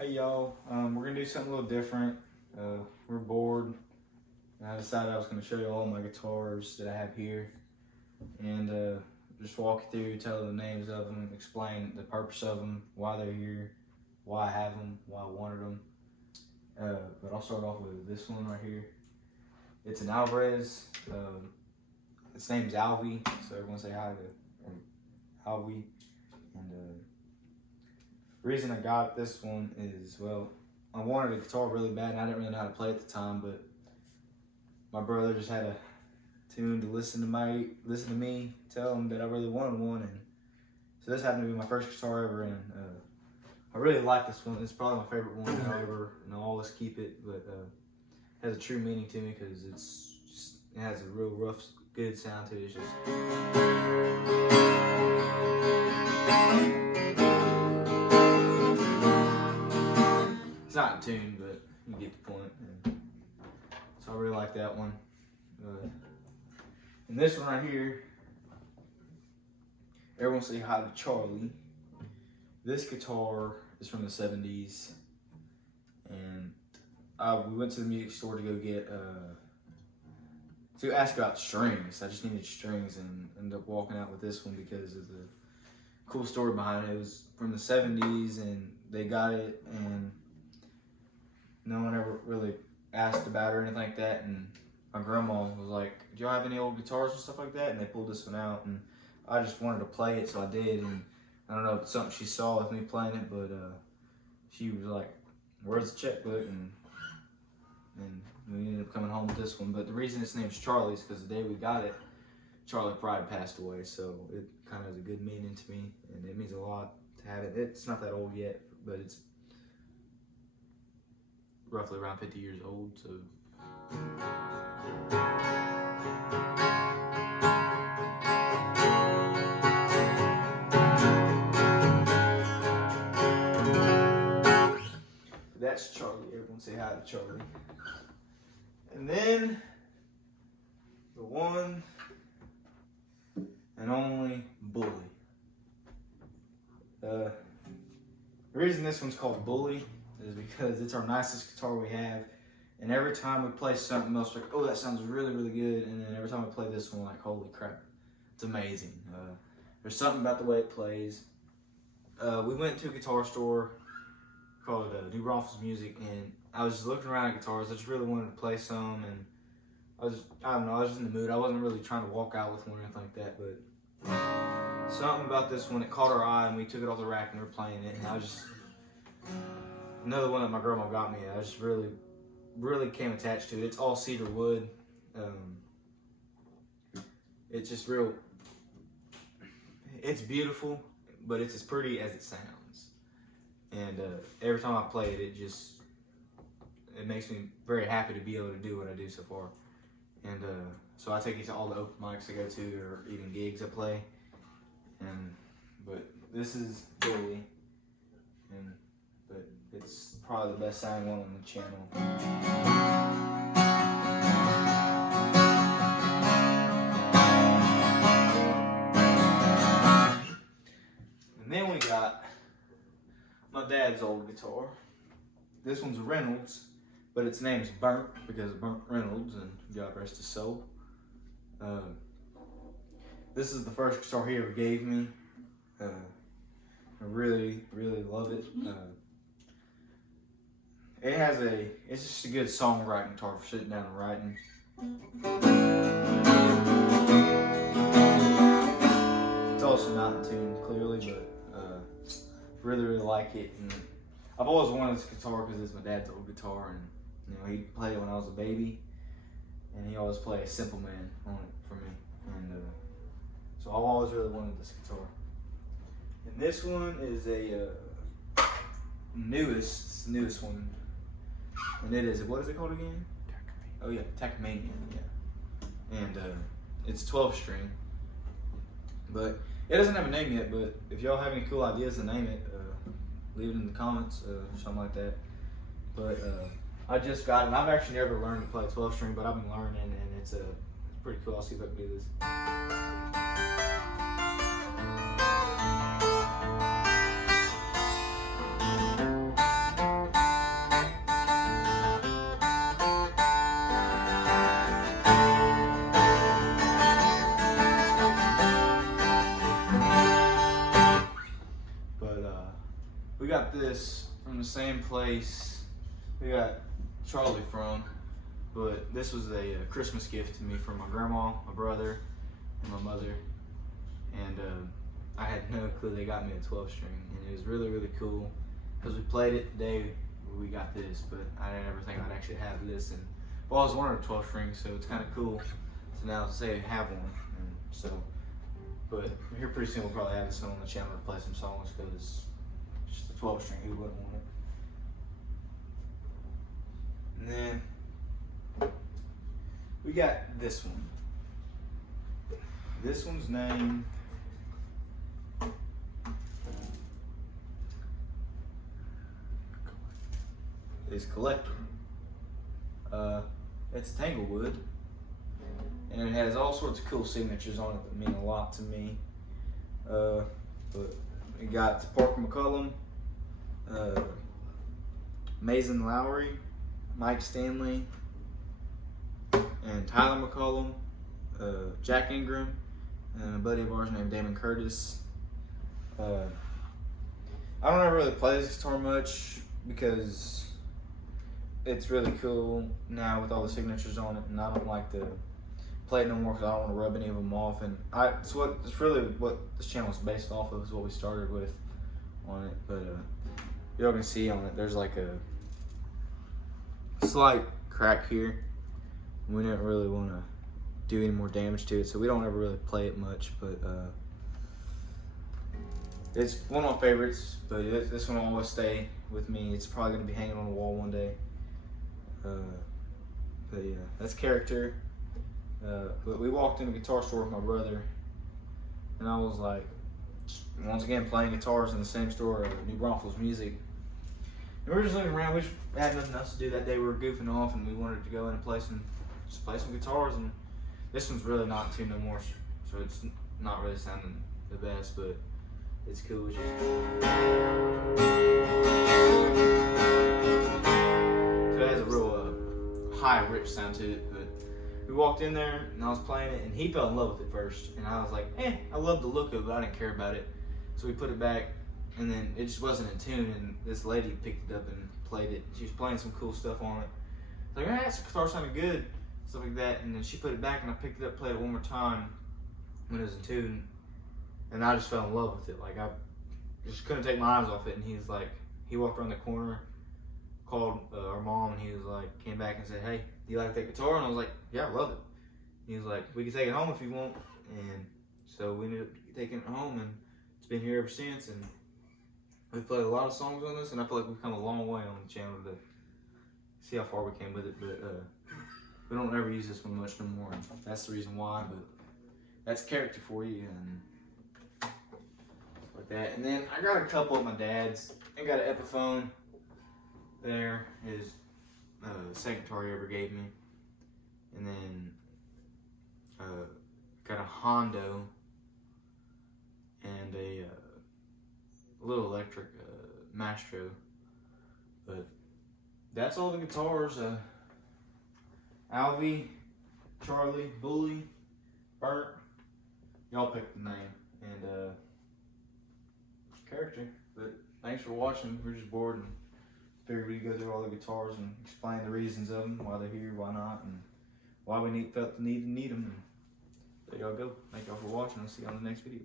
Hey y'all, we're gonna do something a little different. We're bored, and I decided I was gonna show you all my guitars that I have here, and just walk you through, tell the names of them, explain the purpose of them, why they're here, why I have them, why I wanted them. But I'll start off with this one right here. It's an Alvarez. Its name's Alvy, so everyone say hi to Alvy. And the reason I got this one is, well, I wanted a guitar really bad, and I didn't really know how to play at the time, but my brother just had a tune to listen to me tell him that I really wanted one, and so this happened to be my first guitar ever, and I really like this one. It's probably my favorite one ever, and I'll always keep it, but it has a true meaning to me because it has a real rough, good sound to it. It's just it's not in tune, but you get the point. And so I really like that one. And this one right here, everyone say hi to Charlie. This guitar is from the 70s, and we went to the music store to go get to ask about strings. I just needed strings, and ended up walking out with this one because of the cool story behind it. It was from the 70s, and they got it, and no one ever really asked about it or anything like that. And my grandma was like, "Do y'all have any old guitars and stuff like that?" And they pulled this one out, and I just wanted to play it, so I did. And I don't know if it's something she saw with me playing it, but she was like, "Where's the checkbook?" And we ended up coming home with this one. But the reason its name's Charlie is because the day we got it, Charlie Pride passed away, so it kind of has a good meaning to me, and it means a lot to have it. It's not that old yet, but it's roughly around 50 years old, so. That's Charlie. Everyone say hi to Charlie. And then the one and only Bully. The reason this one's called Bully is because it's our nicest guitar we have, and every time we play something else, like, oh, that sounds really, really good, and then every time we play this one, like, holy crap, it's amazing. There's something about the way it plays. We went to a guitar store called New Braunfels Music, and I was just looking around at guitars. I just really wanted to play some, and I don't know, I was just in the mood. I wasn't really trying to walk out with one or anything like that, but something about this one, it caught our eye, and we took it off the rack and we were playing it, and I just, another one that my grandma got me, I just really became attached to it. It's all cedar wood. It's just real, it's beautiful, but it's as pretty as it sounds. And every time I play it, it makes me very happy to be able to do what I do so far. And so I take it to all the open mics I go to, or even gigs I play. But this is Bully, but it's probably the best sounding one on the channel. And then we got my dad's old guitar. This one's a Reynolds, but its name's Burnt because of Burnt Reynolds, and God rest his soul. This is the first guitar he ever gave me. I really, really love it. It's just a good songwriting guitar for sitting down and writing. It's also not in tune clearly, but really, really like it. And I've always wanted this guitar because it's my dad's old guitar, and he played it when I was a baby, and he always played Simple Man on it for me, and so I've always really wanted this guitar. And this one is a newest one, and it is, what is it called again? Oh yeah, Takamania, yeah. And it's 12 string, but it doesn't have a name yet. But if y'all have any cool ideas to name it, leave it in the comments, something like that. But I just got it, and I've actually never learned to play 12 string, but I've been learning, and it's pretty cool. I'll see if I can do this. But we got this from the same place we got Charlie from. But this was a Christmas gift to me from my grandma, my brother, and my mother. And I had no clue they got me a 12 string, and it was really, really cool because we played it the day we got this, but I didn't ever think I'd actually have this. And well, I was wanting a 12 string, so it's kind of cool to now say I have one. And so, but here pretty soon we'll probably have this one on the channel to play some songs because it's just a 12 string. Who wouldn't want it? And then we got this one. This one's name is Collector. It's Tanglewood, and it has all sorts of cool signatures on it that mean a lot to me. But we got Parker McCullum, Mason Lowry, Mike Stanley, and Tyler McCullum, Jack Ingram, and a buddy of ours named Damon Curtis. I don't ever really play this guitar much because it's really cool now with all the signatures on it, and I don't like to play it no more because I don't want to rub any of them off. And it's really what this channel is based off of, is what we started with on it. But y'all can see on it, there's like a slight crack here. We didn't really want to do any more damage to it, so we don't ever really play it much. But it's one of my favorites, but this one will always stay with me. It's probably going to be hanging on the wall one day. But yeah, that's Character. But we walked in a guitar store with my brother, and I was like, once again, playing guitars in the same store, New Braunfels Music. And we were just looking around. We just had nothing else to do that day. We were goofing off, and we wanted to go in and play some guitars. And this one's really not tuned no more, so it's not really sounding the best, but it's cool. It's just so it has a real high, rich sound to it. But we walked in there, and I was playing it, and he fell in love with it first. And I was like, I love the look of it, but I didn't care about it. So we put it back, and then it just wasn't in tune. And this lady picked it up and played it. She was playing some cool stuff on it. Like, this guitar sounded good, stuff like that. And then she put it back, and I picked it up, played it one more time when it was in tune, and I just fell in love with it. Like, I just couldn't take my eyes off it. And he was like, he walked around the corner, called our mom, and he was like, came back and said, "Hey, do you like that guitar?" And I was like, "Yeah, I love it." He was like, "We can take it home if you want." And so we ended up taking it home, and it's been here ever since. And we've played a lot of songs on this, and I feel like we've come a long way on the channel to see how far we came with it. But we don't ever use this one much no more, and that's the reason why. But that's Character for you, and like that. And then I got a couple of my dad's. I got an Epiphone. There is second guitar he ever gave me, and then got a Hondo and a little electric Mastro. But that's all the guitars. Alvy, Charlie, Bully, Bert, y'all pick the name, and Character. But thanks for watching. We're just bored and figured we'd go through all the guitars and explain the reasons of them, why they're here, why not, and why we felt the need to need them. And there y'all go. Thank y'all for watching. I'll see you on the next video.